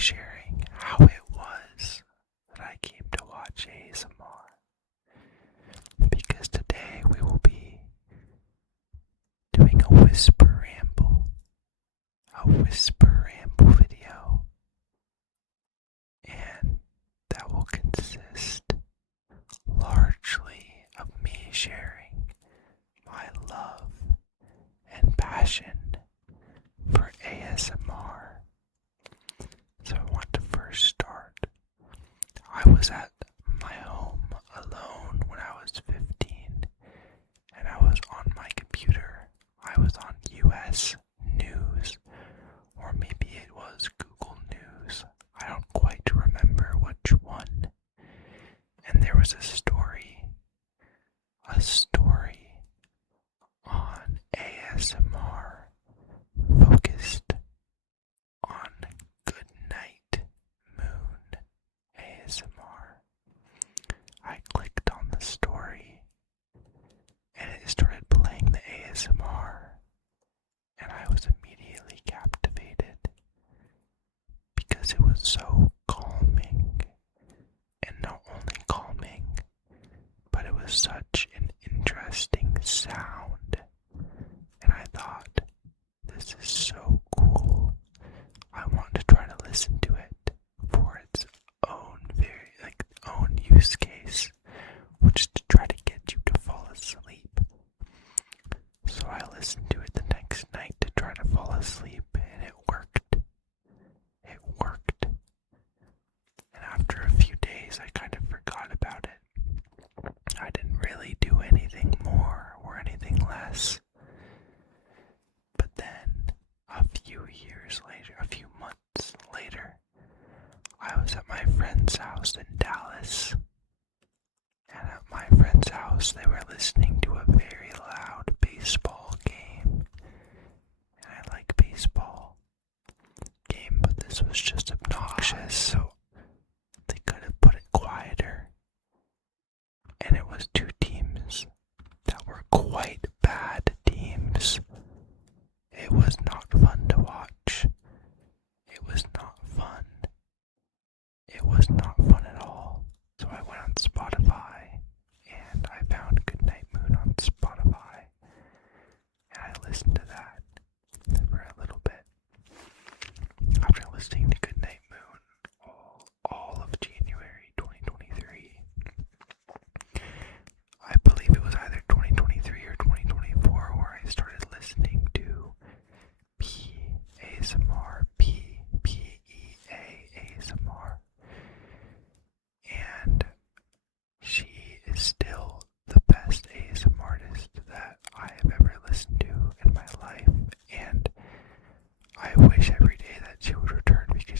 sharing how it was that I came to watch ASMR. Because today we will be doing a whisper ramble video. And that will consist largely of me sharing my love and passion for ASMR. So I want to first start. I was at my home alone when I was 15, and I was on my computer. I was on US News, or maybe it was Google News. I don't quite remember which one. And there was a story on ASMR focused on Goodnight Moon ASMR. I clicked on the story and it started playing the ASMR, and I was immediately captivated because it was so calming, and not only calming, but it was such an interesting sound, and I thought, this is so cool. I want to try to listen to it for its own own use case, which is to try to get you to fall asleep. So I listened to it the next night to try to fall asleep, and it worked. It worked. And after a few days, I kind of forgot about it. I didn't really do anything more or anything less. But then, a few months later, I was at my friend's house in Dallas. And at my friend's house, they were listening to a very loud baseball game. And I like baseball game, but this was just obnoxious, so they could have put it quieter. And it was two teams that were quite bad teams. It was not fun to watch. It was not fun. It was not fun at all. So I went on Spotify and I found Goodnight Moon on Spotify. And I listened to that for a little bit. After listening to Goodnight Moon all of January 2023, I believe it was either 2023 or 2024 where I started listening to ASMR. And she is still the best ASMR artist that I have ever listened to in my life, and I wish every day that she would return because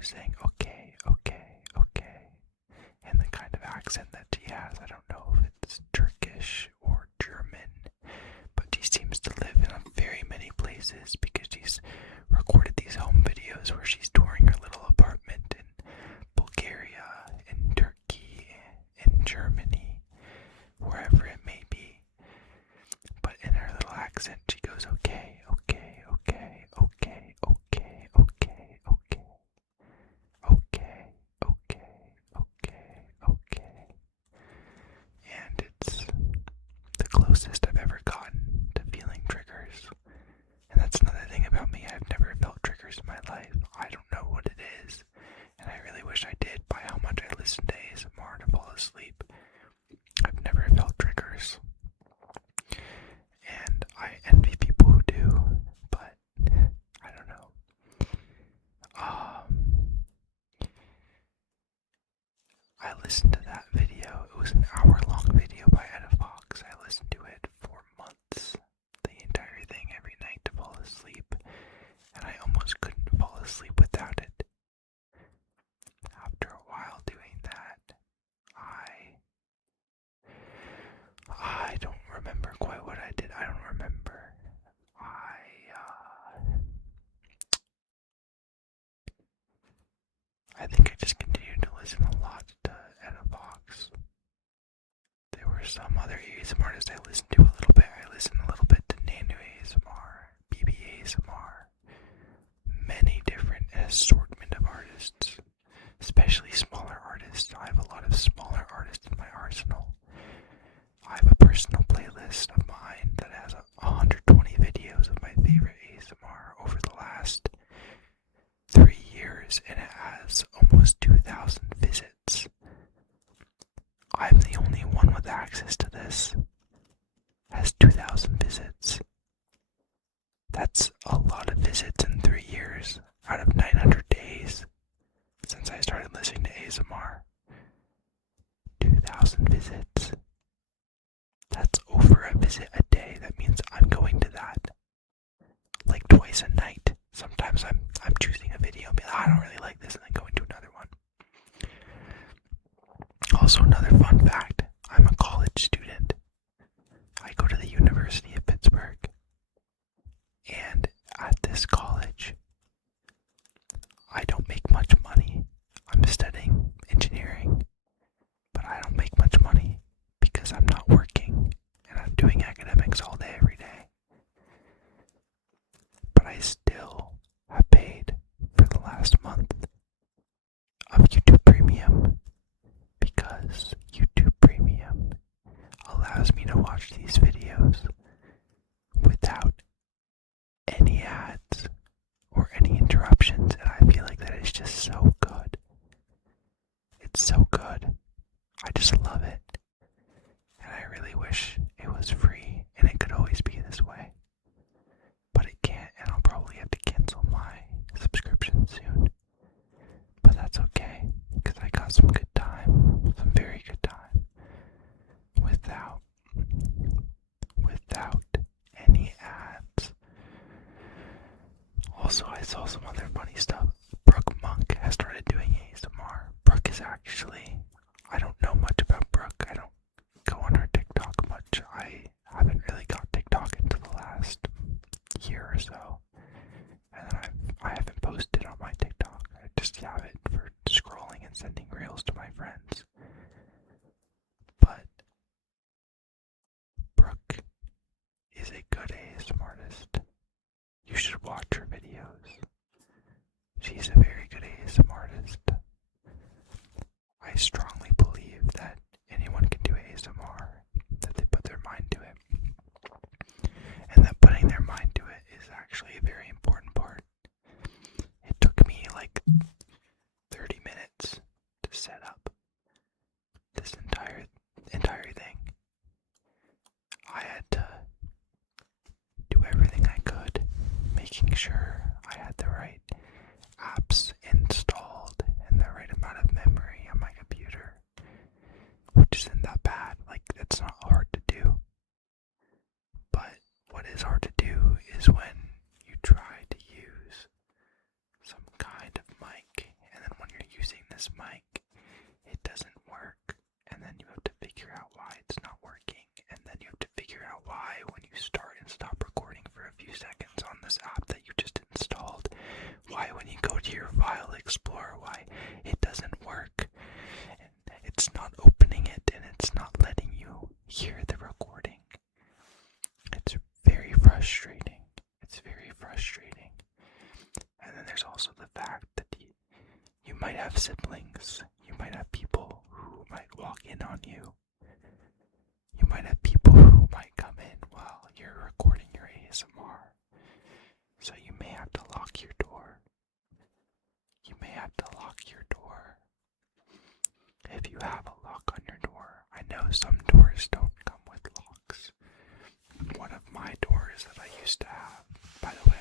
was saying okay, okay, okay, and the kind of accent that she has, I don't know if it's Turkish or German, but she seems to live in very many places because she's recorded these home videos where she's touring her little apartment in Bulgaria, in Turkey, in Germany, wherever it may be. But in her little accent, she goes, okay, okay, okay, okay, okay, okay, okay, okay, okay, okay, okay. And it's the closest I've ever gotten to feeling triggers. And that's another thing about me. I've never felt triggers in my life. I don't know what it is. And I really wish I did by how much I listen to ASMR to fall asleep. I've never felt triggers. And I envy people who do, but I don't know. I listened to that video. It was an hour-long video by Etta Fox. I listened to it for months, the entire thing every night to fall asleep, and I almost couldn't fall asleep without it. After a while doing that, I don't remember quite what I did. I don't remember. I think I just continued to listen a lot to Etta Fox. There were some other ASMR artists I listened to a little bit. I listened a little bit to Nanu ASMR, BB ASMR, many different assortment of artists, especially smaller artists. I have a lot of smaller artists in my arsenal. I have a personal playlist of mine that has 120 videos of my favorite ASMR over the last 3 years, and it has almost 2,000 visits. I'm the only one with access to this. Has 2,000 visits. That's a lot of visits in 3 years out of 900 days since I started listening to ASMR. 2,000 visits. That's over a visit a day. That means I'm going to that like twice a night. Sometimes I'm choosing a video and be like, I don't really like this, and then going to another one. Also, another fun fact, I'm a college student. I go to the University of Pittsburgh, and at this college, I don't make much money. I'm studying engineering, but I don't make much money because I'm not working, and I'm doing academics all day, every day. But I still have paid for the last month of YouTube Premium because YouTube Premium allows me to watch these videos without any ads or any interruptions, and I feel like that is just so good. It's so good. I just love it. And I really wish it was free and it could always be this way. But it can't, and I'll probably have to cancel my subscription soon. But that's okay, because I got some good time, some very good time, without any ads. Also, I saw some other funny stuff. Brooke Monk has started doing ASMR. Brooke is actually, I don't know much about Brooke. I don't go on her TikTok much. I haven't really got TikTok until the last year or so. And then I haven't posted on my TikTok. I just have it for scrolling and sending reels to my friends. But Brooke is a good ASMR artist. You should watch her videos. She's a very good ASMR artist. I strongly believe that anyone can do ASMR, that they put their mind to it. And that putting their mind to it is actually a very important part. It took me like 30 minutes to set up this entire thing. I had to do everything I could, making sure I had the right apps installed and the right amount of memory on my computer, which isn't that bad. Like, it's not hard to do. But what is hard to do is when you try to use some kind of mic this mic, it doesn't work, and then you have to figure out why it's not working, and then you have to figure out why when you start and stop recording for a few seconds on this app that you just installed, why when you go to your file explorer, why it doesn't work, and it's not opening it, and it's not letting you hear the recording. It's very frustrating. It's very frustrating. And then there's also the fact that you might have siblings. You might have people who might walk in on you. You might have people who might come in while you're recording your ASMR. So you may have to lock your door. You may have to lock your door. If you have a lock on your door, I know some doors don't come with locks. One of my doors that I used to have, by the way,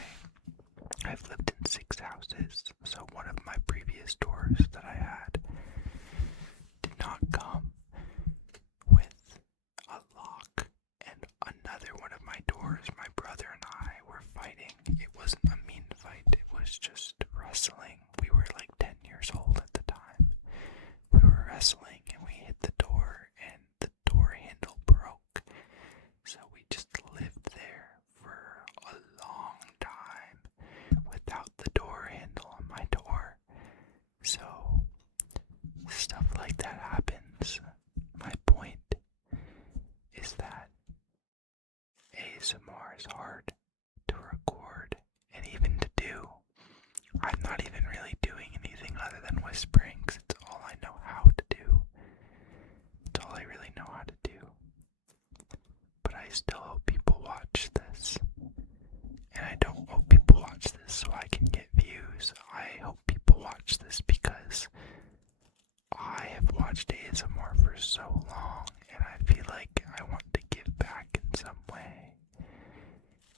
I've lived in 6 houses, so one of my previous doors that I had did not come with a lock, and another one of my doors, my brother and I were fighting. It wasn't a mean fight, it was just wrestling. We were like 10 years old at the time. We were wrestling and we hit the door and the door handle broke. So we just lived there for a long time without the door handle on my door. So stuff like that happens. My point is that ASMR is hard to record and even to do. I'm not even really doing anything other than whispering, 'cause it's all I know how to do. It's all I really know how to do. But I still hope people watch this. And I don't hope people watch this so I can get views. I hope people watch this because I have watched ASMR for so long, and I feel like I want to give back in some way.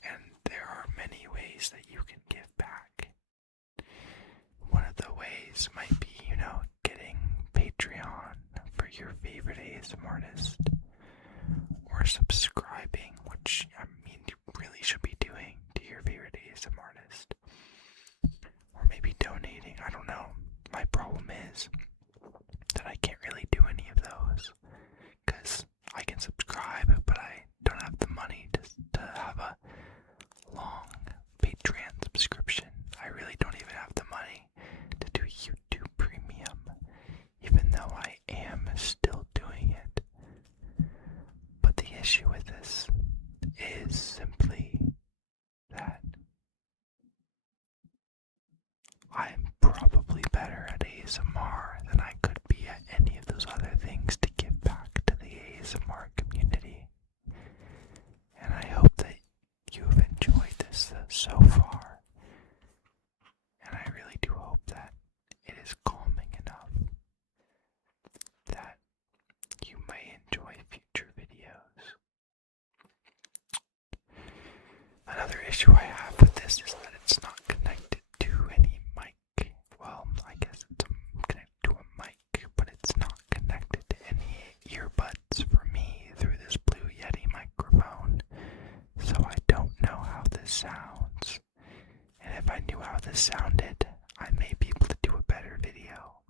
And there are many ways that you can give back. One of the ways might be, getting Patreon for your favorite ASMR artist, or subscribing, which you really should be doing to your favorite ASMR artist, or maybe donating. I don't know. My problem is that I can't really do any of those, because I can subscribe, but I don't have the money to have a long Patreon subscription. I really don't even have the money to do YouTube Premium, even though I am still doing it. But the issue with this is simply that I'm probably better at ASMR than I could be at any of those other things to give back to the ASMR community. And I hope that you've enjoyed this so far. And I really do hope that it is calming enough that you may enjoy future videos. Another issue I have with this is that it's not connected to any mic. Well, I guess it's connected to a mic, but it's not connected to any earbuds for me through this Blue Yeti microphone. So I don't know how this sounds. And if I knew how this sounded, I may be able to do a better video.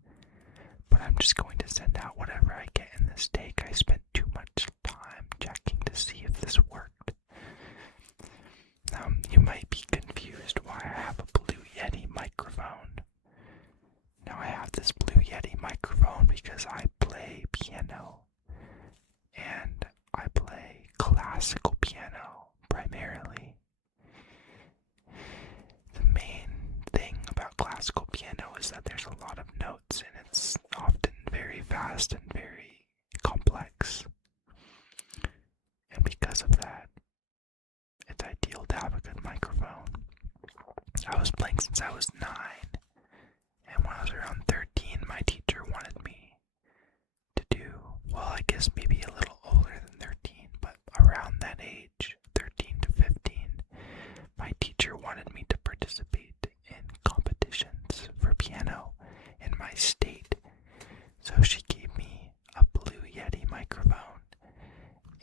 But I'm just going to send out whatever I get in this take. I spent too much time checking to see if this worked. You might be confused why I have a Blue Yeti microphone. Now I have this Blue Yeti microphone because I play piano. And I play classical piano primarily. The main thing about classical piano is that there's a lot of notes and it's often very fast and very complex. And because of that, it's ideal to have a good microphone. I was playing since I was 9, and when I was around 13, my teacher wanted me to do, well, I guess maybe a little older than 13, but around that age, 13 to 15, my teacher wanted me to participate in competitions for piano in my state. So she gave me a Blue Yeti microphone,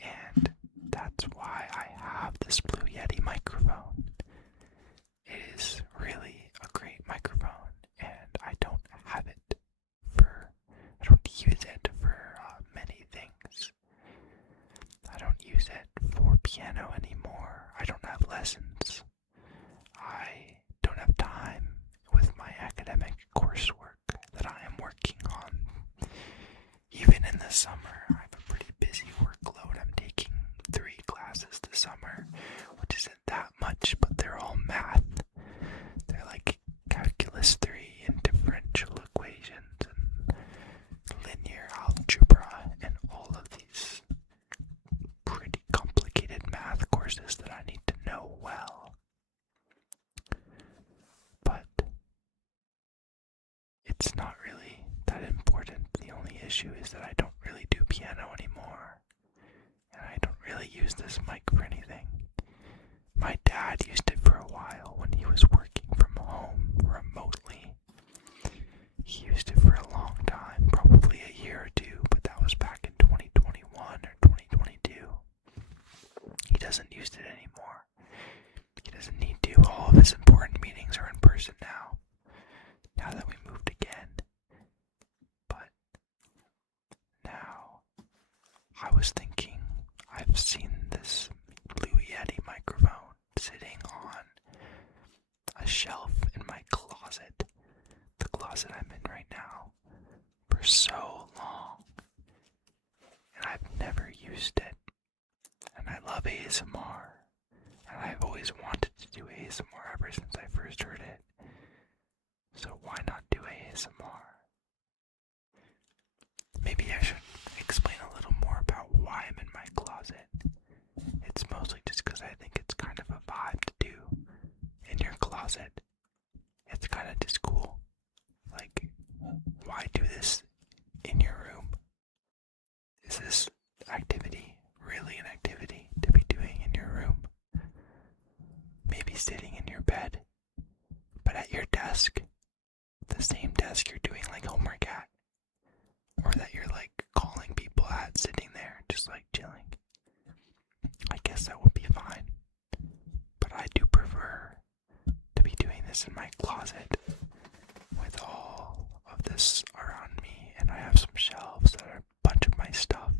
and that's why I have this Blue Yeti microphone. It is really a great microphone, and I don't have it for it's not really that important. The only issue is that I don't really do piano anymore, and I don't really use this mic for anything. My dad used it for a while when he was working from home remotely. He used it for a long time, probably a year or two, but that was back in 2021 or 2022. He doesn't use it anymore. He doesn't need to. All of his important meetings are in person now that we moved again. But now, I was thinking, I've seen this Blue Yeti microphone sitting on a shelf in my closet, the closet I'm in right now, for so long, and I've never used it. And I love ASMR, and I've always wanted to do ASMR ever since I first heard it. So why not do ASMR? Maybe I should explain a little more about why I'm in my closet. It's mostly just because I think it's kind of a vibe to do in your closet. It's kind of just cool. Like, why do this in your room? Is this activity really an activity to be doing in your room? Maybe sitting in your bed, but at your desk, the same desk you're doing like homework at, or that you're like calling people at, sitting there just like chilling. I guess that would be fine, but I do prefer to be doing this in my closet with all of this around me, and I have some shelves that are a bunch of my stuff.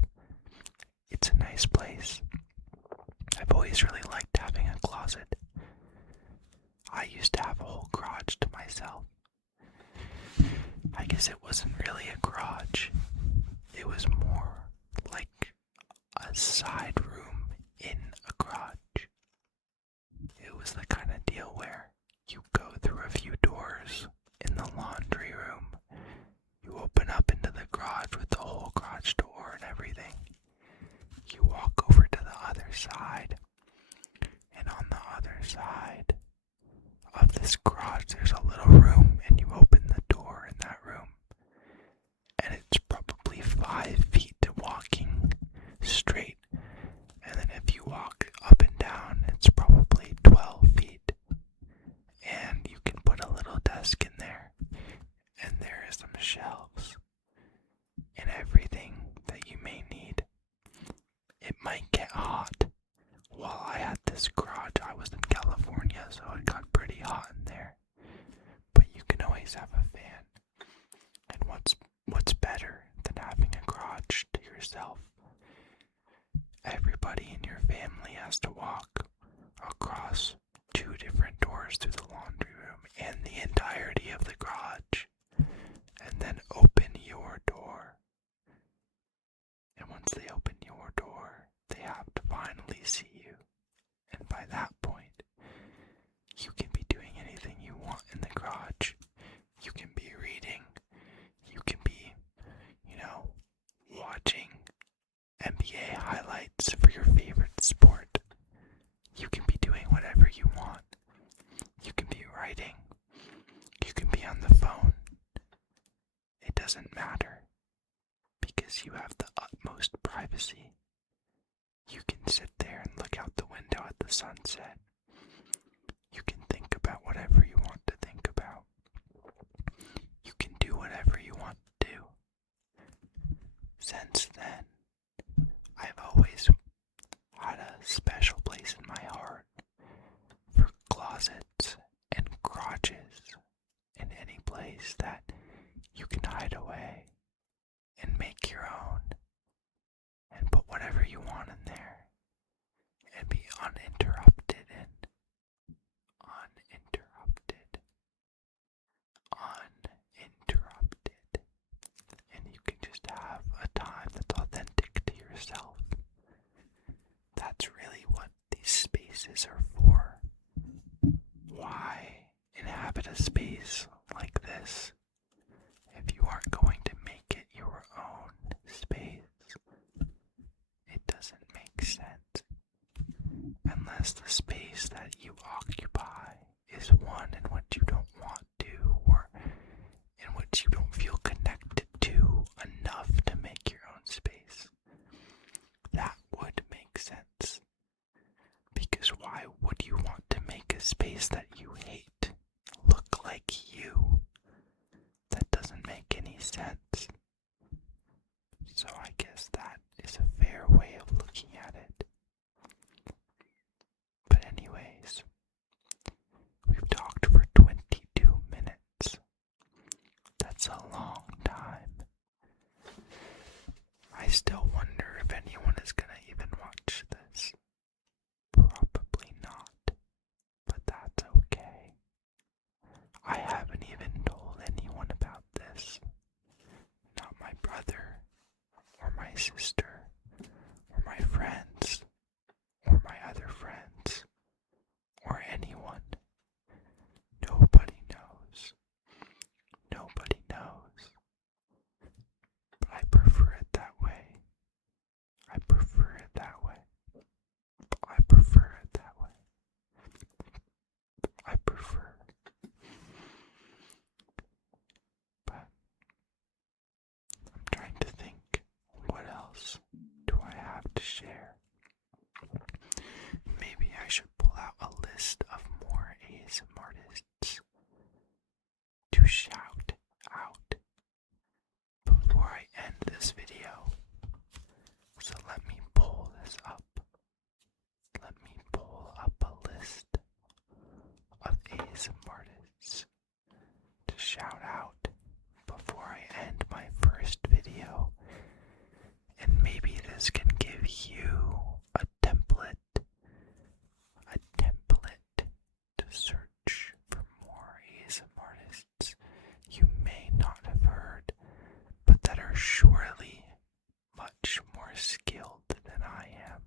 It's a nice place. I've always really liked having a closet. I used to have a whole garage to myself. I guess it wasn't really a garage. It was more like a side room in a garage. It was the kind of deal where you go through a few doors in the laundry room. You open up into the garage with the whole garage door and everything. You walk over to the other side, and on the other side of this garage there's a little room, and you open the door in that room, and it's probably 5 feet walking straight, and then if you walk up and down it's probably 12 feet, and you can put a little desk in there, and there are some shelves and everything that you may need. It might get hot. While I had this garage, I was in California, so it got pretty hot in there. But you can always have a fan. And what's better than having a garage to yourself? Everybody in your family has to walk across 2 different doors through the laundry room and the entirety of the garage, and then open your door. And once they open your door, they have to finally see you. And by that point, you can be doing anything you want in the garage. You can be reading. You can be, watching NBA highlights for your favorite sport. You can be doing whatever you want. You can be writing. You can be on the phone. It doesn't matter, because you have the utmost privacy. You can sit there and look out the window at the sunset. You can think about whatever you want to think about. You can do whatever you want to do. Since then, I've always had a special place in my heart for closets and garages and any place that you can hide away and make your own and put whatever you want in there and be uninterrupted. And you can just have a time that's authentic to yourself. That's really what these spaces are for. Why inhabit a space like this if you aren't going to make it your own space? It doesn't make sense unless the space that you occupy is one in which you don't want to, or in which you any sense. So I guess that is a fair way of looking at it. But anyways, we've talked for 22 minutes. That's a long time. I still wonder if anyone is gonna even watch this. Probably not, but that's okay. I haven't even told anyone about this. Not my brother, or my sister, or my friends, or my other friends, or anyone. Nobody knows. Nobody knows. But I prefer it that way. I prefer it that way. I prefer it that way. I prefer. But I'm trying to think, what else do I have to share? Maybe I should pull out a list of more ASM artists to shout out before I end this video. So let me pull this up. Let me pull up a list of ASM artists to shout out before I end my first video. And maybe this can give you a template to search for more ASM artists you may not have heard, but that are surely much more skilled than I am.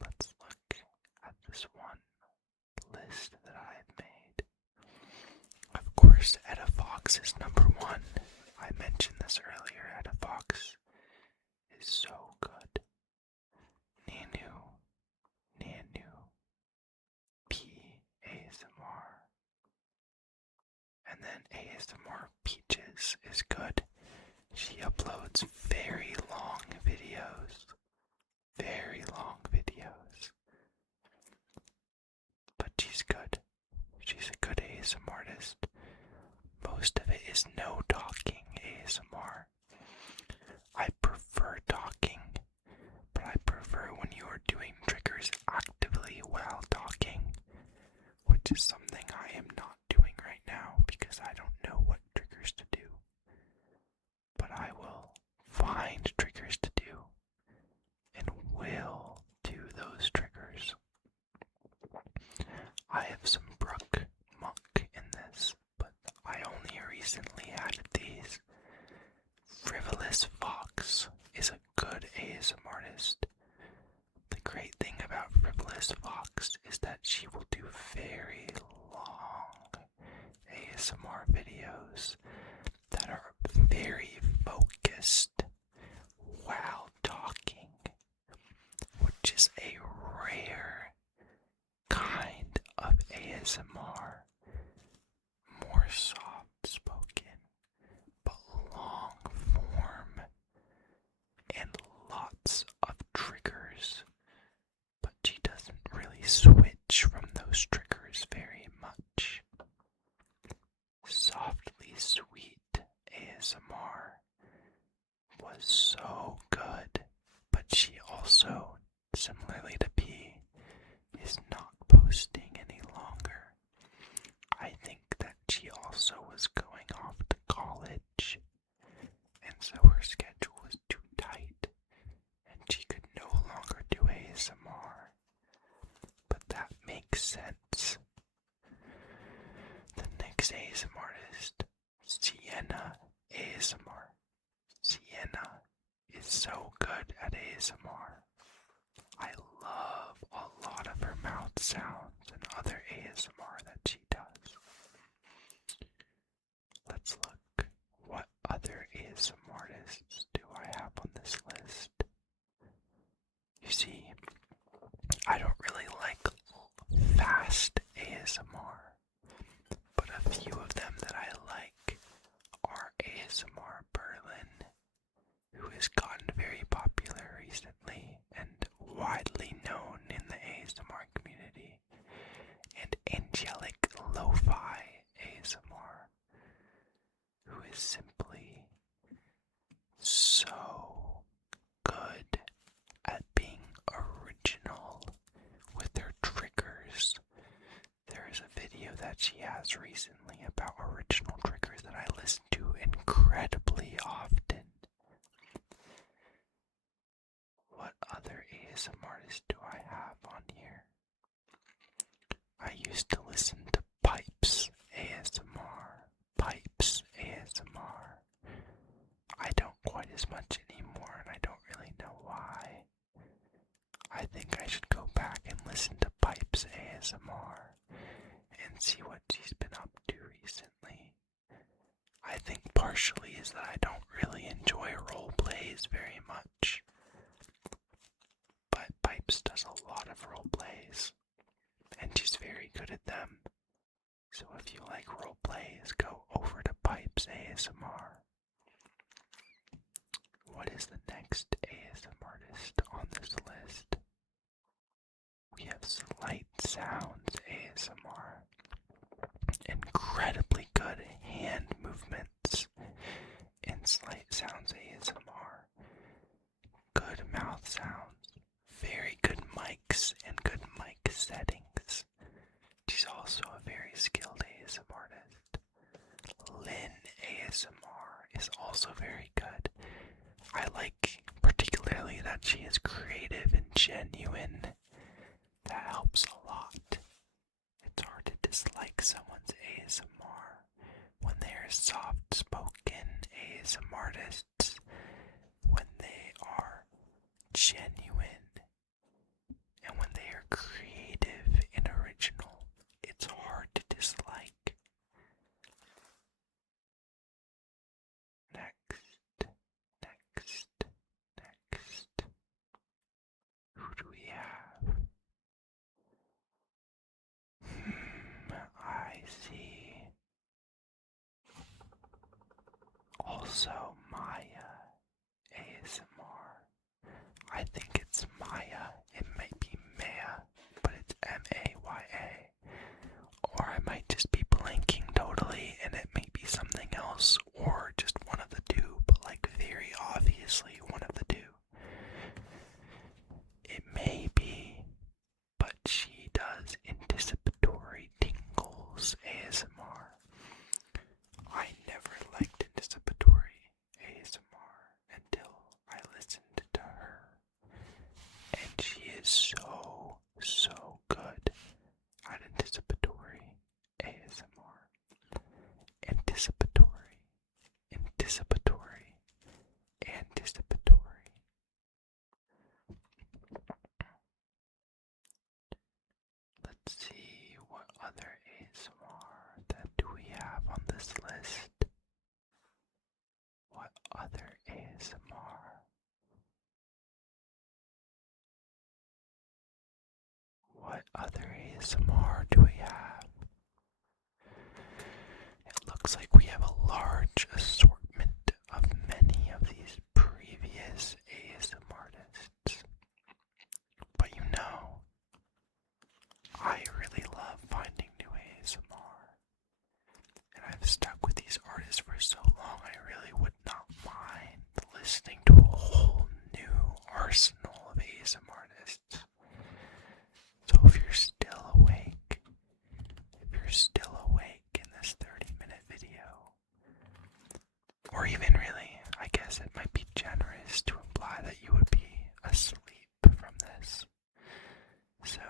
Let's look at this one list that I've made. Of course, Etta Fox is number one. I mentioned this earlier. Etta Fox is so good. Nanu, P ASMR. And then ASMR Peaches is good. She uploads very long videos. Very long videos. But she's good. She's a good ASMR artist. Most of it is no talking ASMR. I prefer talking, but I prefer when you are doing triggers actively while talking, which is something I am not doing right now because I don't know what triggers to do. But I will find triggers to do and will do those triggers. I have some Brook Monk in this, but I only recently added these. Frivolous Fox is a good ASM artist. The great thing about Frivolous Fox is that she will do very long ASMR videos that are very focused while talking, which is a rare kind of ASMR. More soft spoken, but long form, and lots of triggers. But she doesn't really switch from those triggers very much. Softly Sweet ASMR was so good, but she also, similarly to P, is not posting any longer. I think that she also was going off to college, and so her schedule was too tight, and she could no longer do ASMR. But that makes sense. The next ASMR artist, Sienna ASMR. Sienna is so good at ASMR. I love a lot of her mouth sounds and other ASMR that she does. Let's look. What other ASMR artists do I have on this list? You see, I don't really like fast ASMR, but a few of them that I like are ASMR Berlin, who has gotten very popular recently and widely known in the ASMR community. simply so good at being original with their triggers. There is a video that she has recently about original triggers that I listen to incredibly often. What other ASM artists do I have on here? I used to listen to Pipes ASMR. Pipes ASMR. I don't quite as much anymore, and I don't really know why. I think I should go back and listen to Pipes ASMR and see what she's been up to recently. I think partially is that I don't really enjoy role plays very much. But Pipes does a lot of role plays, and she's very good at them. So if you like role plays, go over to Pipes ASMR. What is the next ASM artist on this list? We have Slight Sounds ASMR. Incredibly good hand movements in Slight Sounds ASMR. Good mouth sounds. Very good mics and good mic settings. She's also a very skilled ASM artist. Lynn ASMR is also very good. I like particularly that she is creative and genuine. That helps a lot. It's hard to dislike someone's ASMR when they are soft-spoken ASM artists, when they are genuine, and when they are creative and original. It's hard to dislike. Next. Who do we have? I see. Also, Maya ASMR. I think it's Maya. It might be Maya, but it's M-A-Y-A. Or I might just be blanking totally, and it may be something else, or just one of the two, but like very obviously one of the two. It may be, but she does anticipatory tingles ASMR. I never liked anticipatory ASMR until I listened to her. And she is so good at anticipatory ASMR. Anticipatory. Let's see, what other ASMR that do we have on this list? What other ASMR? What other ASMR do we have? It looks like we have a large assortment of many of these previous ASM artists. But you know, I really love finding new ASMR. And I've stuck with these artists for so long, I really would not mind listening to a whole new arsenal of ASM artists. So if you're still awake in this 30-minute video, or even really, I guess it might be generous to imply that you would be asleep from this. So,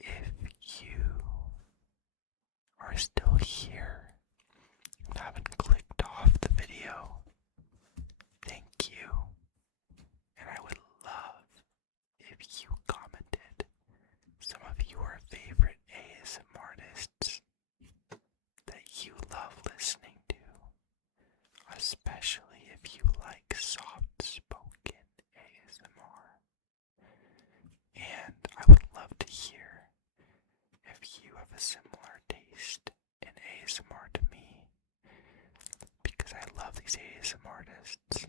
if you are still here and haven't clicked off the video, thank you. And I would love if you commented some of your favorite ASM artists that you love listening to, especially if you like soft-spoken ASMR. And I would love to hear if you have a similar taste in ASMR to me, because I love these ASM artists.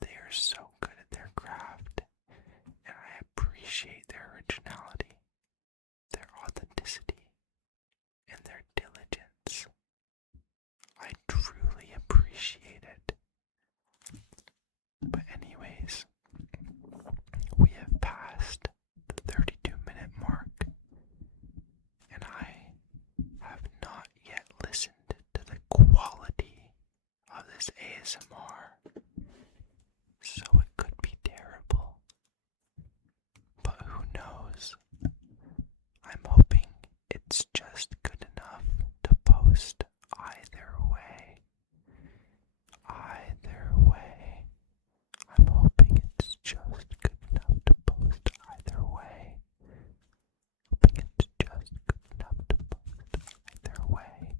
They are so good at their craft, and I appreciate their originality, their authenticity, and their diligence. I ASMR, so it could be terrible. But who knows? I'm hoping it's just good enough to post either way. Either way. I'm hoping it's just good enough to post either way. Hoping it's just good enough to post either way.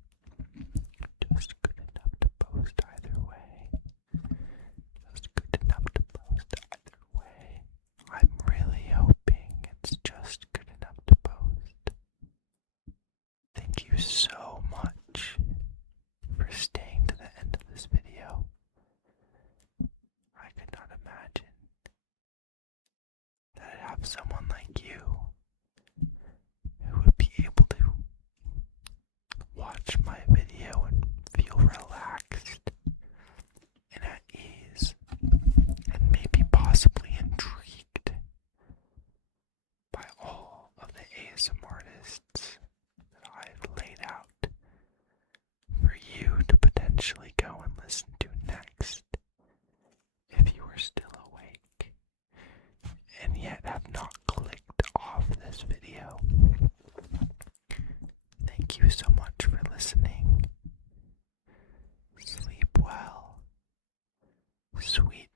Just good enough to post either way. Just good enough to post either way. I'm really hoping it's just good enough to post. Thank you so much for staying to the end of this video. I could not imagine that I'd have someone like you who would be able to watch my video and feel relaxed and at ease and maybe possibly intrigued by all of the ASMR artists that I've laid out for you to potentially go and listen to next if you are still awake and yet have not clicked off this video. Thank you so much for listening. Sleep well. Sweet